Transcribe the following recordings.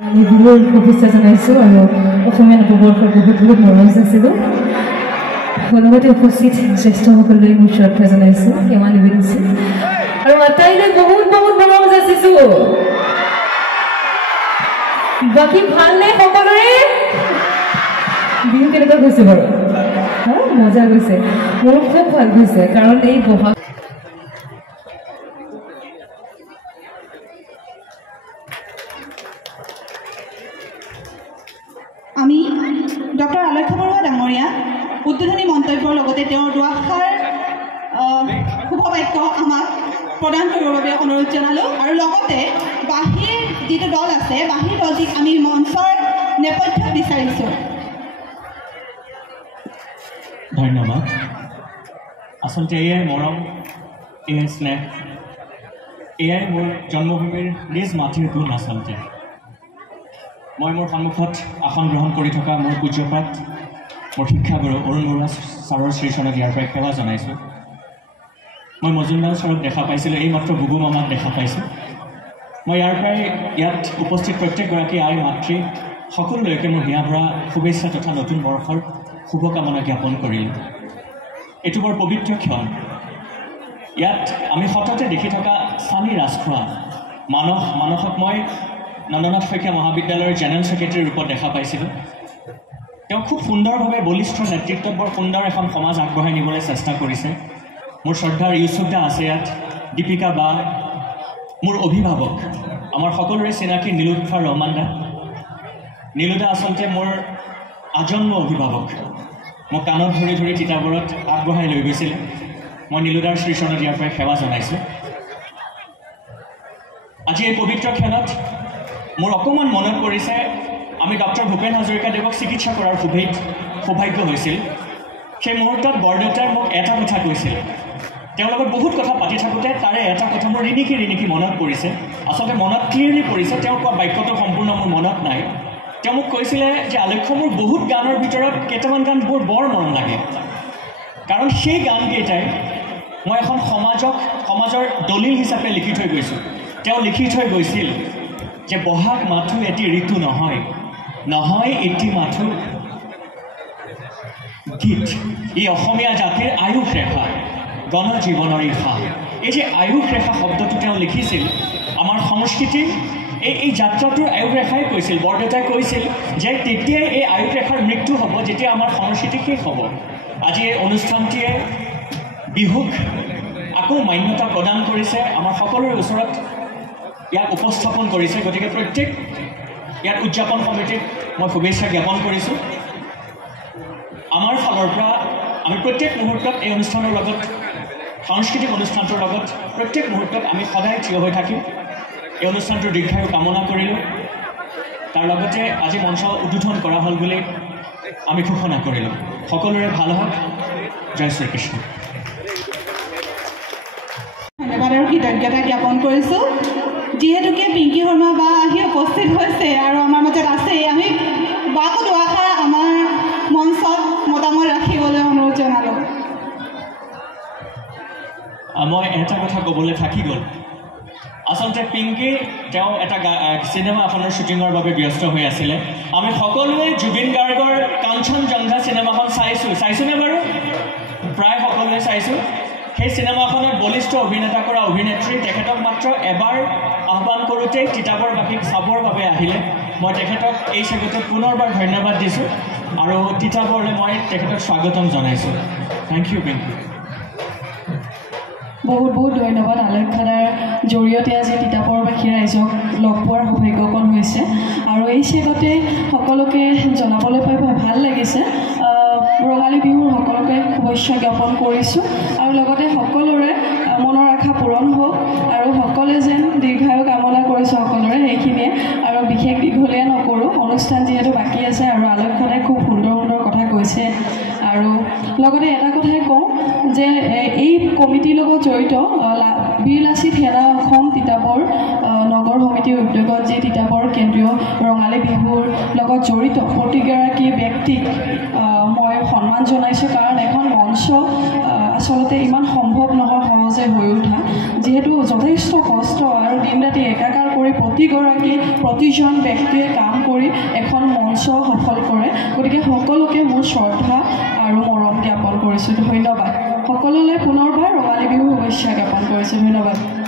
আমি বহুত শুভেচ্ছা জনাইছোঁ আৰু অসমীয়া নৱবৰ্ষৰ বহুত বহুত মৰম যাচিলোঁ লগতে উপস্থিত জ্যেষ্ঠসকললৈ মোৰ শ্ৰদ্ধা জনাইছোঁ সেৱা নিবেদিছোঁ আৰু আটাইলৈ বহুত বহুত মৰম যাচিছোঁ বাকী ভালনে সকলোৰে বিহু কেনেকুৱা গৈছে বাৰু মজা গৈছে মোৰ খুব ভাল গৈছে কাৰণ এই বহাগ আমি ডক্টৰ আলক্ষ্য বৰুৱা ডাঙৰীয়া উদ্বোধনী মন্তব্যৰ লগতে তেওঁৰ দুআষাৰ শুভবাক্য আমাক প্ৰদান কৰিবৰ বাবে অনুৰোধ জনালোঁ আৰু লগতে বাঁহীৰ যিটো দল আছে বাঁহীৰ দলটিক আমি মঞ্চৰ নেপথ্যত বিচাৰিছোঁ। ধন্যবাদ। আচলতে এয়াই মৰম, এয়াই স্নেহ, এয়াই মোৰ জন্মভূমিৰ নিজ মাটিৰ গুণ। আচলতে মই মোৰ সন্মুখত আসন গ্ৰহণ কৰি থকা মোৰ পূজ্যপাত মোৰ শিক্ষাগুৰু অৰুণ বৰুৱা ছাৰৰ শ্ৰীচৰণক ইয়াৰ পৰাই সেৱা জনাইছোঁ। মই মজুমদাৰ ছাৰক দেখা পাইছিলোঁ, এইমাত্ৰ বুবু মামাক দেখা পাইছোঁ। মই ইয়াৰ পৰাই ইয়াত উপস্থিত প্ৰত্যেকগৰাকী আই মাতৃ সকলোলৈকে মোৰ হিয়া ভৰা শুভেচ্ছা তথা নতুন বৰ্ষৰ শুভকামনা জ্ঞাপন কৰিলোঁ। এইটো বৰ পবিত্ৰ ক্ষণ। ইয়াত আমি সততে দেখি থকা চালি ৰাজখোৱা মানসক মই নন্দনাথ শইকীয়া মহাবিদ্যালয়ৰ জেনেৰেল ছেক্ৰেটাৰীৰ ৰূপত দেখা পাইছিলোঁ। তেওঁ খুব সুন্দৰভাৱে বলিষ্ঠ নেতৃত্বত বৰ সুন্দৰ এখন সমাজ আগবঢ়াই নিবলৈ চেষ্টা কৰিছে। মোৰ শ্ৰদ্ধাৰ ইউচুফ দা আছে ইয়াত, দীপিকা বা, মোৰ অভিভাৱক আমাৰ সকলোৰে চিনাকি নীলোৎফাৰ ৰহমান দা। নীলুদা আচলতে মোৰ আজন্ম অভিভাৱক। মোক কাণত ধৰি ধৰি তিতাবৰত আগবঢ়াই লৈ গৈছিল। মই নীলুদাৰ শ্ৰীচৰণত ইয়াৰ পৰাই সেৱা জনাইছোঁ। আজি এই পবিত্ৰ ক্ষণত মোৰ অকণমান মনত পৰিছে আমি ডক্টৰ ভূপেন হাজৰিকাদেৱক চিকিৎসা কৰাৰ সৌভাগ্য হৈছিল। সেই মুহূৰ্তত বৰদেউতাই মোক এটা কথা কৈছিল। তেওঁৰ লগত বহুত কথা পাতি থাকোঁতে তাৰে এটা কথা মোৰ ৰিণিকি মনত পৰিছে। আচলতে মনত ক্লিয়াৰলি পৰিছে, তেওঁ কোৱা বাক্যটো সম্পূৰ্ণ মোৰ মনত নাই। তেওঁ মোক কৈছিলে যে আলক্ষ্য, মোৰ বহুত গানৰ ভিতৰত কেইটামান গান মোৰ বৰ মৰম লাগে, কাৰণ সেই গানকেইটাই মই এখন সমাজৰ দলিল হিচাপে লিখি থৈ গৈছোঁ। তেওঁ লিখি থৈ গৈছিল যে বহাগ মাথো এটি ঋতু নহয় এটি মাথো গীত, ই অসমীয়া জাতিৰ আয়ুস ৰেখা, গণজীৱনৰ ইশা। এই যে আয়ুস ৰেখা শব্দটো তেওঁ লিখিছিল আমাৰ সংস্কৃতিৰ এই যাত্ৰাটোৰ আয়ুস ৰেখাই কৈছিল। বৰদেউতাই কৈছিল যে তেতিয়াই এই আয়ুস ৰেখাৰ মৃত্যু হ'ব যেতিয়া আমাৰ সংস্কৃতি শেষ হ'ব। আজি এই অনুষ্ঠানটিয়ে বিহুক আকৌ মান্যতা প্ৰদান কৰিছে, আমাৰ সকলোৰে ওচৰত ইয়াক উপস্থাপন কৰিছে। গতিকে প্ৰত্যেক ইয়াত উদযাপন সমিতিক মই শুভেচ্ছা জ্ঞাপন কৰিছোঁ। আমাৰ ফালৰ পৰা আমি প্ৰত্যেক মুহূৰ্তত এই অনুষ্ঠানৰ লগত, সাংস্কৃতিক অনুষ্ঠানটোৰ লগত প্ৰত্যেক মুহূৰ্তত আমি সদায় থিয় হৈ থাকিম। এই অনুষ্ঠানটোৰ দীৰ্ঘায়ু কামনা কৰিলোঁ। তাৰ লগতে আজি মঞ্চ উদ্বোধন কৰা হ'ল বুলি আমি ঘোষণা কৰিলোঁ। সকলোৰে ভাল হওক। জয় শ্ৰীকৃষ্ণ। ধন্যবাদ আৰু কৃতজ্ঞতা জ্ঞাপন কৰিছোঁ। যিহেতুকে পিংকী শৰ্মা বা আহি উপস্থিত হৈছে আৰু আমাৰ মাজত আছে, আমি বাকো দুআষাৰ আমাৰ মঞ্চত মতামত ৰাখিবলৈ অনুৰোধ জনালোঁ। মই এটা কথা ক'বলৈ থাকি গ'ল। আচলতে পিংকী তেওঁ এটা চিনেমা এখনৰ শ্বুটিঙৰ বাবে ব্যস্ত হৈ আছিলে। আমি সকলোৱে জুবিন গাৰ্গৰ কাঞ্চনজংঘা চিনেমাখন চাইছোঁনে বাৰু? প্ৰায় সকলোৱে চাইছোঁ। সেই চিনেমাখনত বলিষ্ঠ অভিনেতা কৰা অভিনেত্ৰী, তেখেতক মাত্ৰ এবাৰ আহ্বান কৰোঁতেই তিতাবৰ বাকীক চাবৰ বাবে আহিলে। মই তেখেতক এই চেগতে পুনৰবাৰ ধন্যবাদ দিছোঁ আৰু তিতাবৰলৈ মই তেখেতক স্বাগতম জনাইছোঁ। Thank you Pinky. বহুত বহুত ধন্যবাদ। আলক্ষ্যদাৰ জৰিয়তে আজি তিতাবৰবাসী ৰাইজক লগ পোৱাৰ সৌভাগ্যকণ হৈছে আৰু এই চেগতে সকলোকে জনাবলৈ পাই ভাল লাগিছে। ৰঙালী বিহুৰ সকলোকে শুভেচ্ছা জ্ঞাপন কৰিছোঁ আৰু লগতে সকলোৰে মনৰ আশা পূৰণ হওক আৰু সকলোৱে যেন দীৰ্ঘায়ু কামনা কৰিছোঁ সকলোৰে সেইখিনিয়ে। আৰু বিশেষ দীঘলীয়া নকৰোঁ, অনুষ্ঠান যিহেতু বাকী আছে আৰু আলক্ষ্যদাই খুব সুন্দৰ কথা কৈছে। আৰু লগতে এটা কথাই কওঁ যে এই কমিটিৰ লগত জড়িত বীৰ লাচিত সেনা অসম তিতাবৰ নগৰ সমিতিৰ উদ্যোগত যি তিতাবৰ কেন্দ্ৰীয় ৰঙালী বিহুৰ লগত জড়িত প্ৰতিগৰাকী ব্যক্তিক মই সন্মান জনাইছোঁ। কাৰণ এখন মঞ্চ আচলতে ইমান সম্ভৱ নহয় সহজে হৈ উঠা, যিহেতু যথেষ্ট কষ্ট আৰু দিন ৰাতি একাকাৰ কৰি কৰি প্ৰতিজন ব্যক্তিয়ে কাম কৰি এখন মঞ্চ সফল কৰে গতিকে সকলোকে মোৰ শ্ৰদ্ধা আৰু মৰম জ্ঞাপন কৰিছোঁ ধন্যবাদ সকলোলৈ পুনৰবাৰ ৰঙালী বিহু শুভেচ্ছা জ্ঞাপন কৰিছোঁ ধন্যবাদ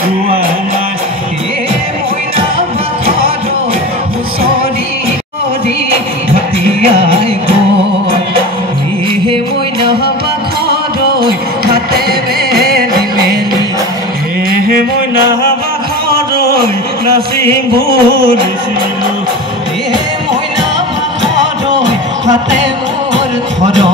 গোৱা নাই মইনা বাখৰৈ হুঁচৰি ঘটিয়াই গৈ মইনা বাখৰৈ হাতে মেলি মেলি মইনা বাখৰৈ নাচিম বুলিছিলোঁ মইনা বাখৰৈ হাতে মোৰ ধৰ